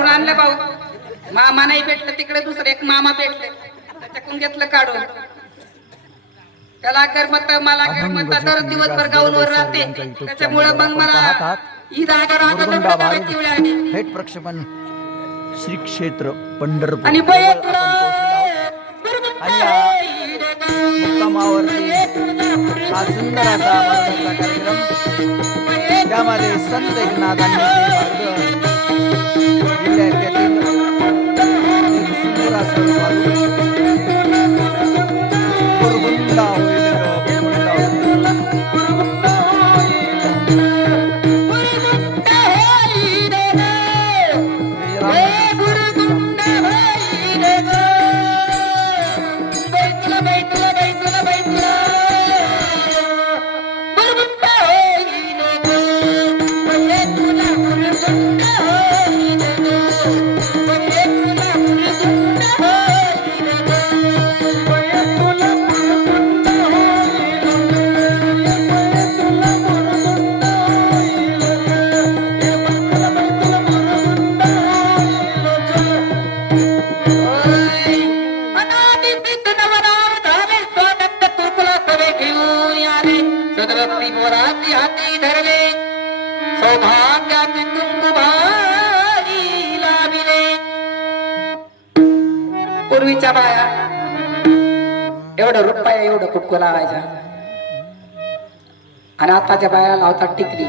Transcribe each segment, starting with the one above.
काढून आणलं भाऊ. मामा नाही भेटलं तिकडे दुसरे एक मामा भेटले त्याच्याकडून घेतलं काढून. त्याला करमत मला करमत तर दिवसभर गाऊनवर राहते त्याच्यामुळे मग मला ही जागा राहत थेट प्रक्षेपण श्री क्षेत्र पंढरपूर आणि मुक्कामावरती हा सुंदर असा भारताचा कार्यक्रम त्यामध्ये संत एकनाथांनी जिल्ह्यातील एक सुंदर असं गुरुगुंडा होईल पूर्वीच्या बाया एवढं रुपया एवढं कुक्कू लावायचा आणि आताच्या बाया लावतात टिकली.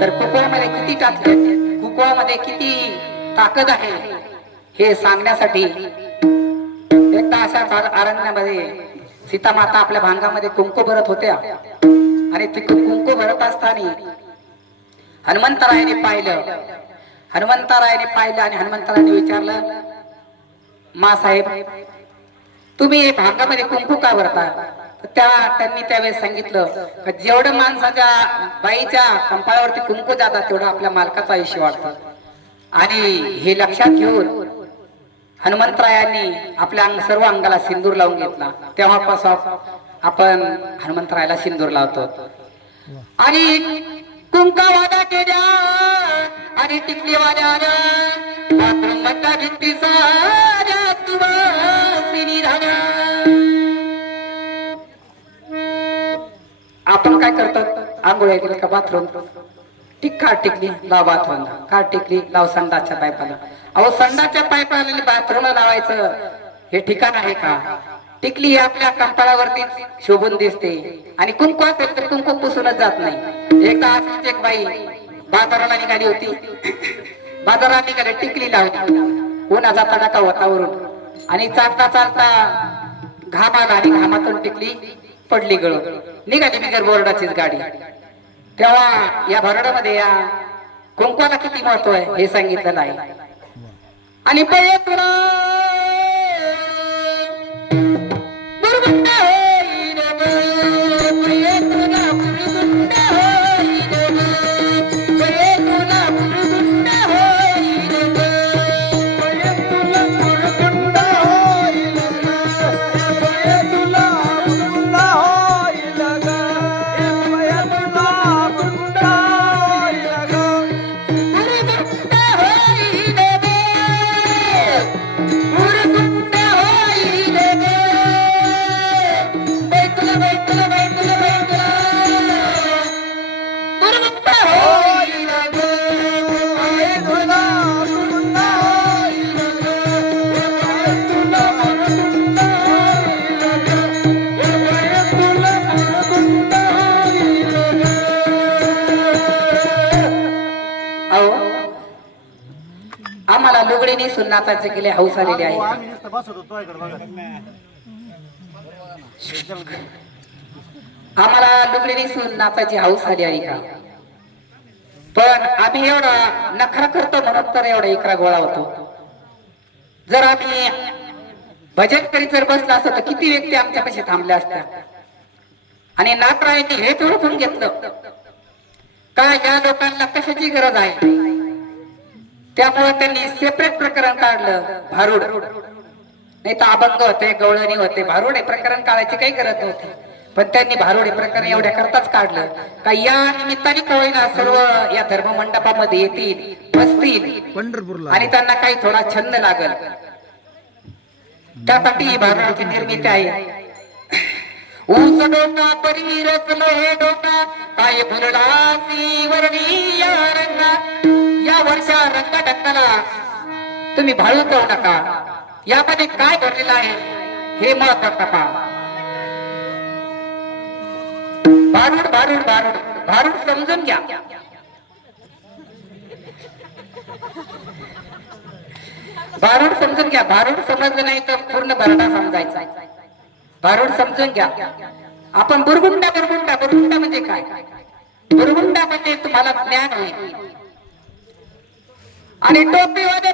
तर कुकवामध्ये किती टाकले कुकवामध्ये किती ताकद आहे हे सांगण्यासाठी एकदा अशाच अरण्यामध्ये सीता माता आपल्या भांगामध्ये कुंकू भरत होत्या आणि ती कुंकू भरत असताना हनुमंतरायाने पाहिलं आणि हनुमंतरायाने विचारलं मा साहेब तुम्ही भांगामध्ये कुंकू का भरता. त्यांनी त्यावेळेस सांगितलं की जेवढं माणसाच्या बाईच्या कंपाळावरती कुंकू जातात तेवढं आपल्या मालकाचं आयुष्य वाढतं. आणि हे लक्षात घेऊन हनुमंतरायांनी आपल्या सर्व अंगाला सिंदूर लावून घेतला. तेव्हापासून आपण हनुमंतरायाला सिंदूर लावतो. आणि कुंका वादा केल्या आणि टिकली वाद्या आपण काय करतो आंघोळ केली का बाथरूम टिक्का टिकली लाव बाथरूमला का टिकली लाव संडाच्या पाईपाला. अहो संडाच्या पाईपाला बाथरूमला लावायचं हे ठिकाण आहे का. टिकली आपल्या कंपाळावरती शोभून दिसते आणि कुंकू असेल तर कुंकू पुसूनच जात नाही. एकदा अशीच एक बाई बाजाराला निघाली होती. बाजारात निघाली टिकली लावली उन्हाचा तडाखा होता वरून आणि चालता चालता घाम आला आणि घामातून टिकली पडली गळून. निघाली बिगर बोर्डाचीच गाडी. तेव्हा या भरडामध्ये या कुंकवाला किती महत्व आहे हे सांगितलेलं आहे. आणि पळे तुला आम्हाला लुगडीने सुन्नाचाचे गेले हौस आलेली आहे. आम्हाला लुगडीने सुन्नाचाची हौस आली आहे का. पण आम्ही एवढा नखरा करतो म्हणून तर एवढा इकरा गोळा होतो. जर आम्ही भजन करीत जर बसला असतो तर किती व्यक्ती आमच्यापाशी थांबल्या असत्या. आणि नाथरायांनी हे ओळखून घेतलं का या लोकांना कशाची गरज आहे. त्यामुळे त्यांनी सेपरेट प्रकरण काढलं भारूड. नाही तर अभंग होते गवळणी होते भारूड हे प्रकरण काढायची काही गरज नव्हती. पण त्यांनी भारुडे प्रकरण एवढ्या करताच काढलं का या निमित्ताने का होईना सर्व या धर्म मंडपामध्ये येतील, बसतील पंढरपूरला आणि त्यांना काही थोडा छंद लागल, त्यासाठी ही भारुडाची निर्मिती आहे. ऊस डोका परी रचलो हे डोका काय फुलडासी वर्णी या रंगा. या वर्षा रंगाटंगाला तुम्ही भाळू करू नका. यामध्ये काय घडलेलं आहे हे महत्वाचं पहा. भारूड भारूड भारूड भारूड समजून घ्या. भारूड समजून घ्या. भारूड समजलं नाही तर पूर्ण बरडा समजायचा. भारूड समजून घ्या. आपण बुरगुंडा बुरगुंडा बुरगुंडा म्हणजे काय? बुरगुंडा म्हणजे तुम्हाला ज्ञान होईल. आणि टोपीवाले